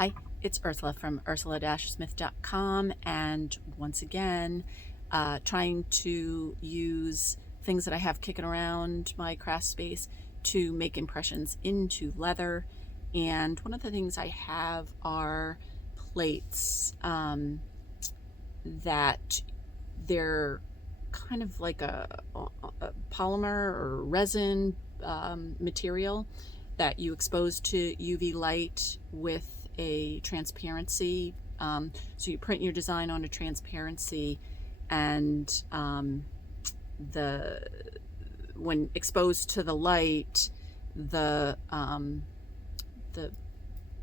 Hi, it's Ursula from ursula-smith.com, and once again, trying to use things that I have kicking around my craft space to make impressions into leather. And one of the things I have are plates that they're kind of like a polymer or resin material that you expose to UV light with a transparency. So you print your design on a transparency, and when exposed to the light, the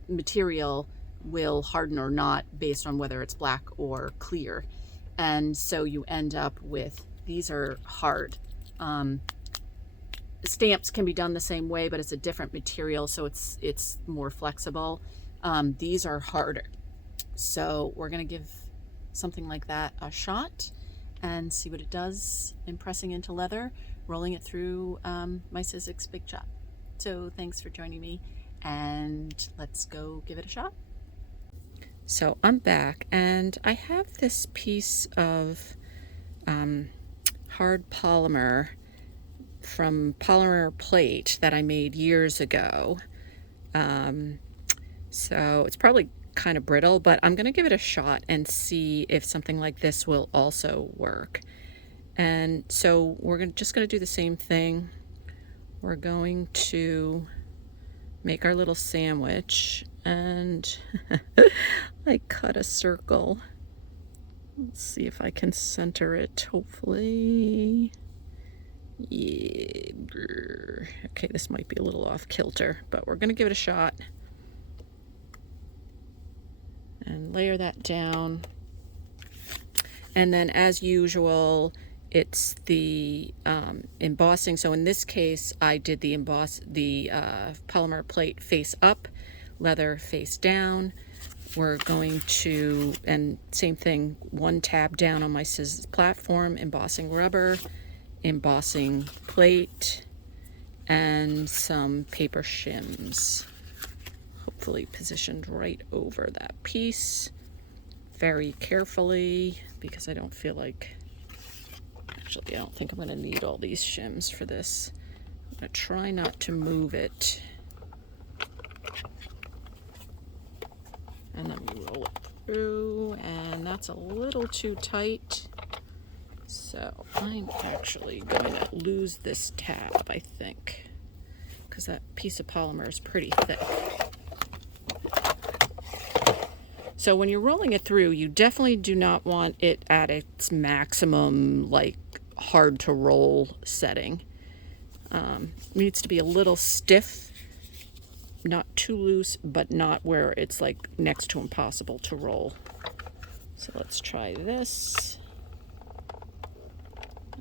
material will harden or not based on whether it's black or clear. And so you end up with, these are hard. Stamps can be done the same way, but it's a different material, so it's more flexible. These are harder. So we're going to give something like that a shot and see what it does impressing into leather, rolling it through my Sizzix Big Chop. So thanks for joining me, and let's go give it a shot. So I'm back, and I have this piece of hard polymer from Polymer plate that I made years ago. So it's probably kind of brittle, but I'm going to give it a shot and see if something like this will also work. And so we're just going to do the same thing. We're going to make our little sandwich, and I cut a circle. Let's see if I can center it, hopefully. Yeah. Okay, this might be a little off kilter, but we're going to give it a shot. And layer that down. And then, as usual, it's the embossing. So in this case, I did the polymer plate face up, leather face down. We're going to, and same thing, one tab down on my scissors platform, embossing rubber, embossing plate, and some paper shims. Hopefully positioned right over that piece very carefully, because I don't feel like, actually I don't think I'm going to need all these shims for this. I'm going to try not to move it, and then we roll it through, and that's a little too tight, so I'm actually going to lose this tab, I think, because that piece of polymer is pretty thick. So when you're rolling it through, you definitely do not want it at its maximum, like, hard to roll setting. It needs to be a little stiff, not too loose, but not where it's like next to impossible to roll. So let's try this.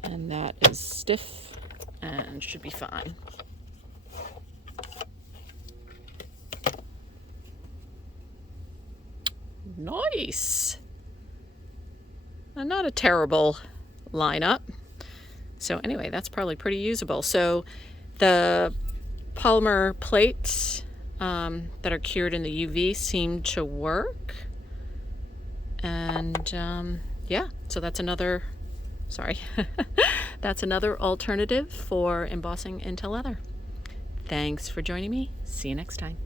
And that is stiff and should be fine. Nice. And not a terrible lineup. So anyway, that's probably pretty usable. So the polymer plates that are cured in the UV seem to work. And yeah, so that's another, sorry, that's another alternative for embossing into leather. Thanks for joining me. See you next time.